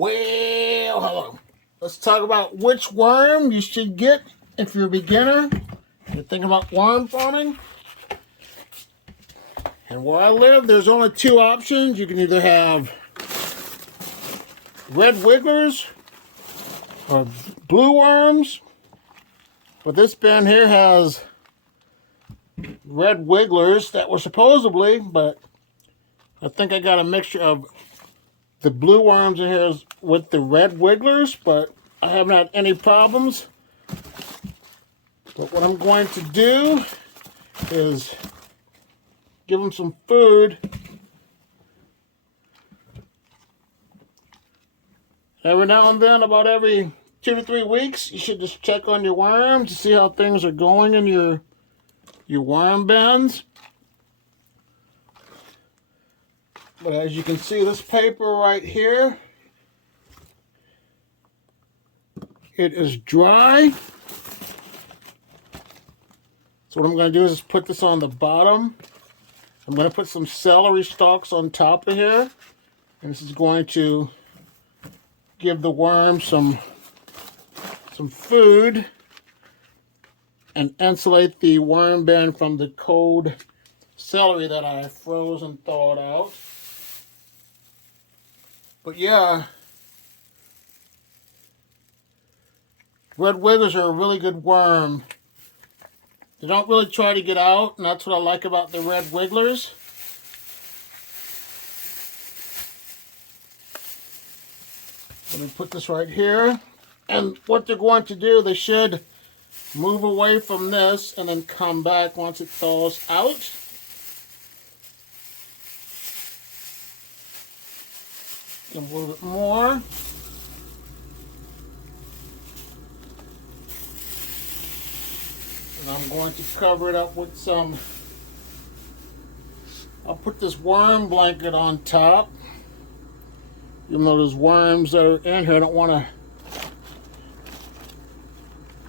Well, hello. Let's talk about which worm you should get if you're a beginner. You're thinking about worm farming. And where I live, there's only two options. You can either have red wigglers or blue worms. But this bin here has red wigglers that were supposedly, but I think I got a mixture of the blue worms in here with the red wigglers, but I haven't had any problems. But what I'm going to do is give them some food. Every now and then, about every 2 to 3 weeks, you should just check on your worms to see how things are going in your worm bins. But as you can see, this paper right here, it is dry. So what I'm going to do is put this on the bottom. I'm going to put some celery stalks on top of here. And this is going to give the worms some food and insulate the worm bin from the cold celery that I froze and thawed out. But yeah, red wigglers are a really good worm. They don't really try to get out, and that's what I like about the red wigglers. Let me put this right here. And what they're going to do, they should move away from this and then come back once it thaws out. A little bit more. And I'm going to cover it up with some, I'll put this worm blanket on top. Even though there's worms that are in here, I don't want to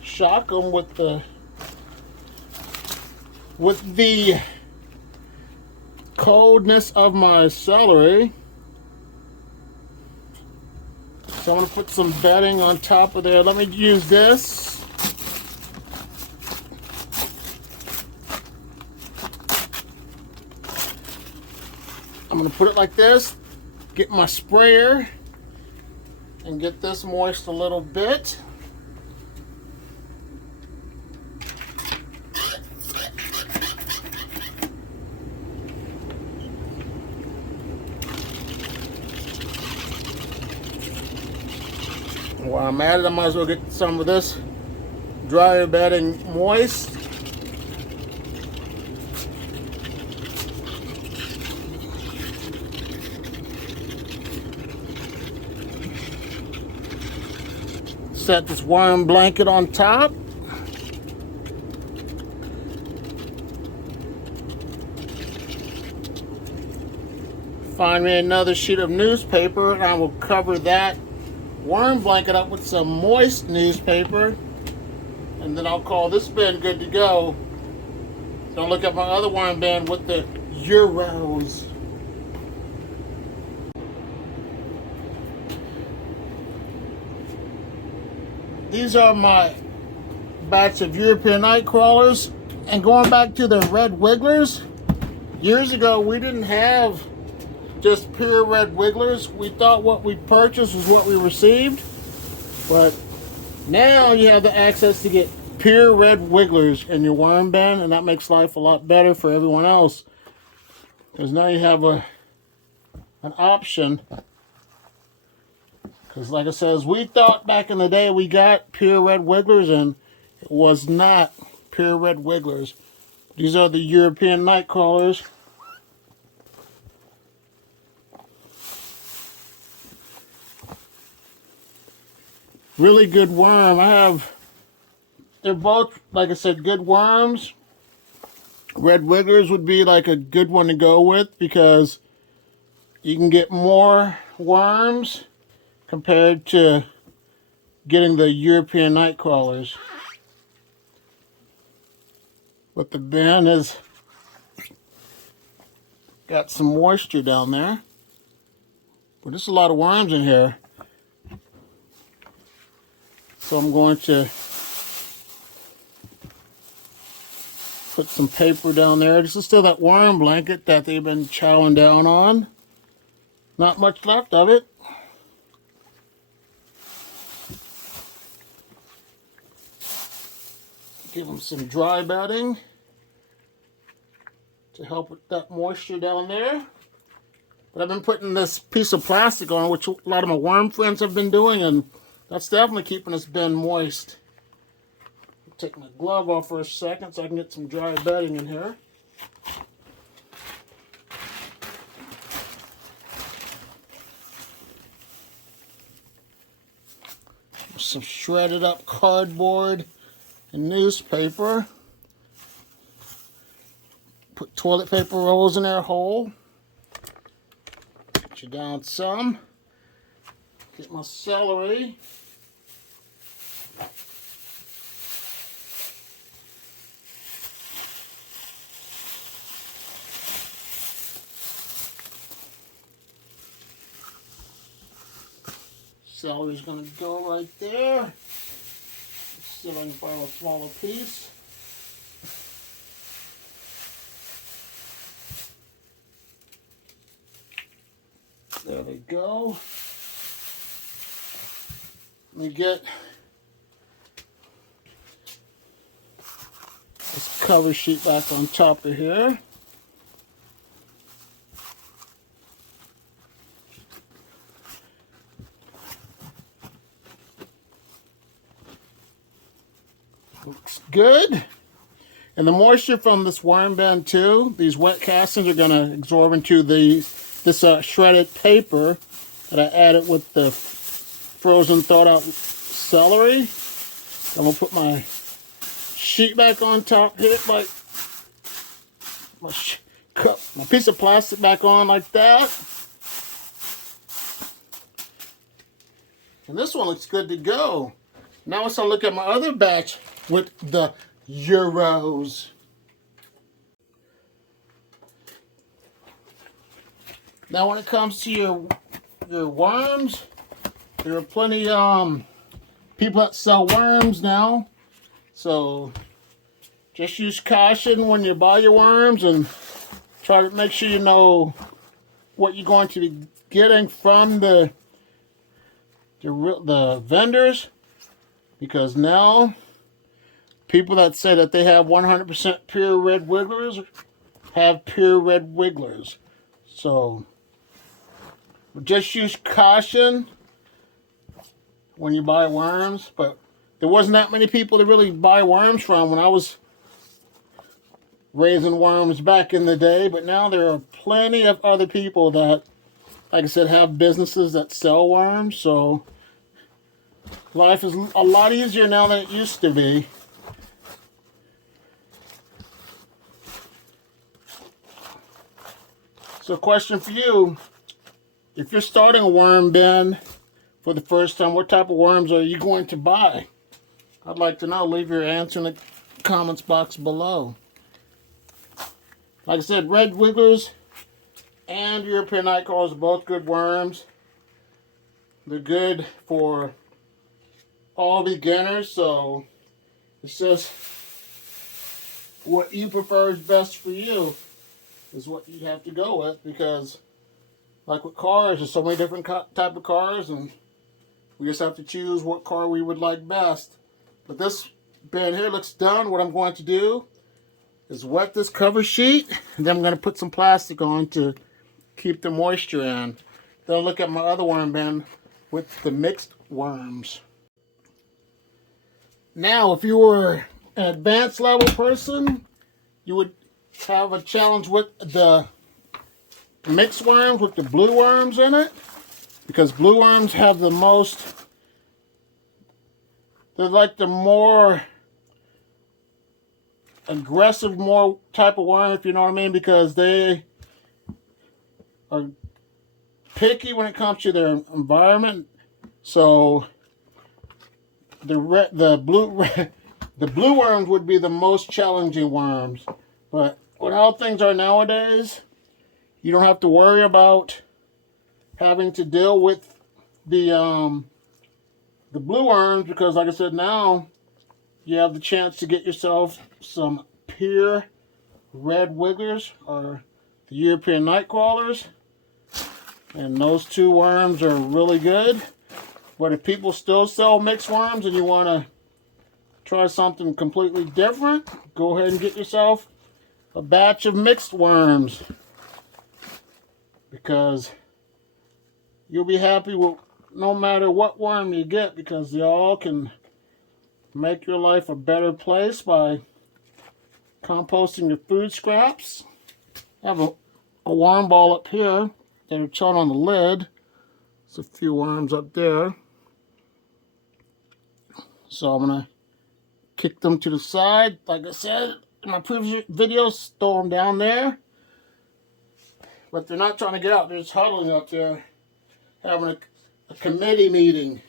shock them with the coldness of my celery. So I'm going to put some bedding on top of there. Let me use this. I'm going to put it like this, get my sprayer, and get this moist a little bit. While I'm at it, I might as well get some of this dryer bedding moist. Set this worm blanket on top. Find me another sheet of newspaper and I will cover that worm blanket up with some moist newspaper, and then I'll call this bin good to go. Don't look at my other worm bin with the Euros. These are my batch of European Nightcrawlers, and going back to the red wigglers, years ago we didn't have just pure red wigglers. We thought what we purchased was what we received, but now you have the access to get pure red wigglers in your worm bin, and that makes life a lot better for everyone else, because now you have an option. Because like I said, we thought back in the day we got pure red wigglers, and it was not pure red wigglers. These are the European Nightcrawlers. Really good worm. They're both, like I said, good worms. Red wigglers would be like a good one to go with because you can get more worms compared to getting the European Nightcrawlers. But the bin has got some moisture down there. But there's a lot of worms in here. So I'm going to put some paper down there. This is still that worm blanket that they've been chowing down on. Not much left of it. Give them some dry bedding to help with that moisture down there. But I've been putting this piece of plastic on, which a lot of my worm friends have been doing, and that's definitely keeping this bin moist. I'll take my glove off for a second so I can get some dry bedding in here. Some shredded up cardboard and newspaper. Put toilet paper rolls in there whole. Put you down some. Get my celery. Celery's going to go right there. Let's see if I can find a smaller piece. There we go. Let me get this cover sheet back on top of here. Looks good. And the moisture from this worm bin too, these wet castings are going to absorb into this shredded paper that I added with the frozen thawed out celery. I'm going to put my sheet back on top here, like my piece of plastic back on like that. And this one looks good to go. Now let's look at my other batch with the Euros. Now when it comes to your worms, there are plenty people that sell worms now. So just use caution when you buy your worms and try to make sure you know what you're going to be getting from the vendors, because now people that say that they have 100% pure red wigglers have pure red wigglers. So just use caution when you buy worms. But there wasn't that many people to really buy worms from when I was raising worms back in the day. But now there are plenty of other people that, like I said, have businesses that sell worms. So life is a lot easier now than it used to be. So question for you, if you're starting a worm bin for the first time, what type of worms are you going to buy? I'd like to know. Leave your answer in the comments box below. Like I said, red wigglers and European Nightcrawlers are both good worms. They're good for all beginners, so it's just what you prefer is best for you is what you have to go with, because like with cars, there's so many different type of cars, and we just have to choose what car we would like best. But this bin here looks done. What I'm going to do is wet this cover sheet, and then I'm going to put some plastic on to keep the moisture in. Then I'll look at my other worm bin with the mixed worms. Now, if you were an advanced level person, you would have a challenge with the mixed worms with the blue worms in it, because blue worms have the most, they're like the more aggressive, more type of worm, if you know what I mean, because they are picky when it comes to their environment. So the blue worms would be the most challenging worms. But with how things are nowadays, you don't have to worry about having to deal with the the blue worms, because like I said, now you have the chance to get yourself some pure red wigglers or the European Nightcrawlers. And those two worms are really good. But if people still sell mixed worms and you want to try something completely different, go ahead and get yourself a batch of mixed worms, because you'll be happy with no matter what worm you get, because they all can make your life a better place by composting your food scraps. I have a worm ball up here that are chilling on the lid. There's a few worms up there. So I'm going to kick them to the side. Like I said in my previous videos, throw them down there. But they're not trying to get out. They're just huddling up there, having a committee meeting.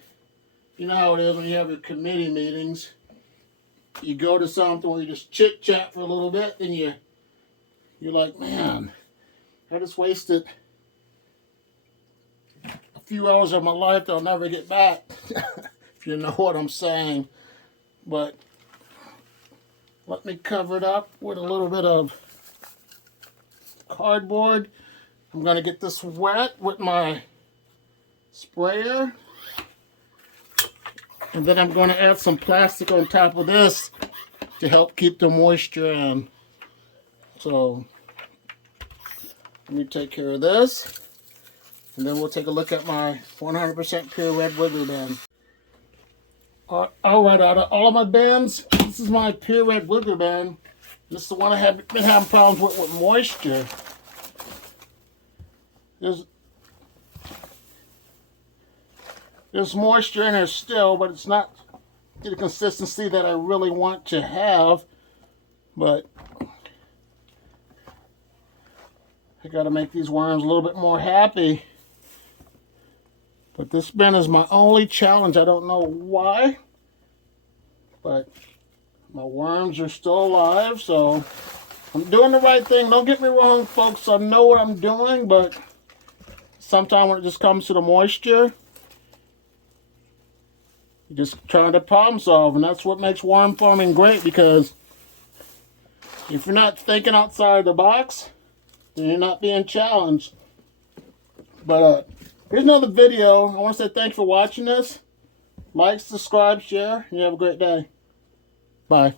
You know how it is when you have your committee meetings. You go to something where you just chit-chat for a little bit, then you're like, man, I just wasted a few hours of my life that I'll never get back. If you know what I'm saying. But let me cover it up with a little bit of cardboard. I'm going to get this wet with my sprayer. And then I'm going to add some plastic on top of this to help keep the moisture in. So let me take care of this. And then we'll take a look at my 100% pure red wiggler bin. Alright, out of all of my bins, this is my pure red wiggler bin. This is the one I have been having problems with moisture. There's moisture in there still, but it's not the consistency that I really want to have. But I got to make these worms a little bit more happy. But this bin is my only challenge. I don't know why, but my worms are still alive, so I'm doing the right thing. Don't get me wrong, folks. I know what I'm doing, but sometimes when it just comes to the moisture, you're just trying to problem solve, and that's what makes worm farming great, because if you're not thinking outside the box, then you're not being challenged. But here's another video. I want to say thanks for watching this. Like, subscribe, share, and you have a great day. Bye.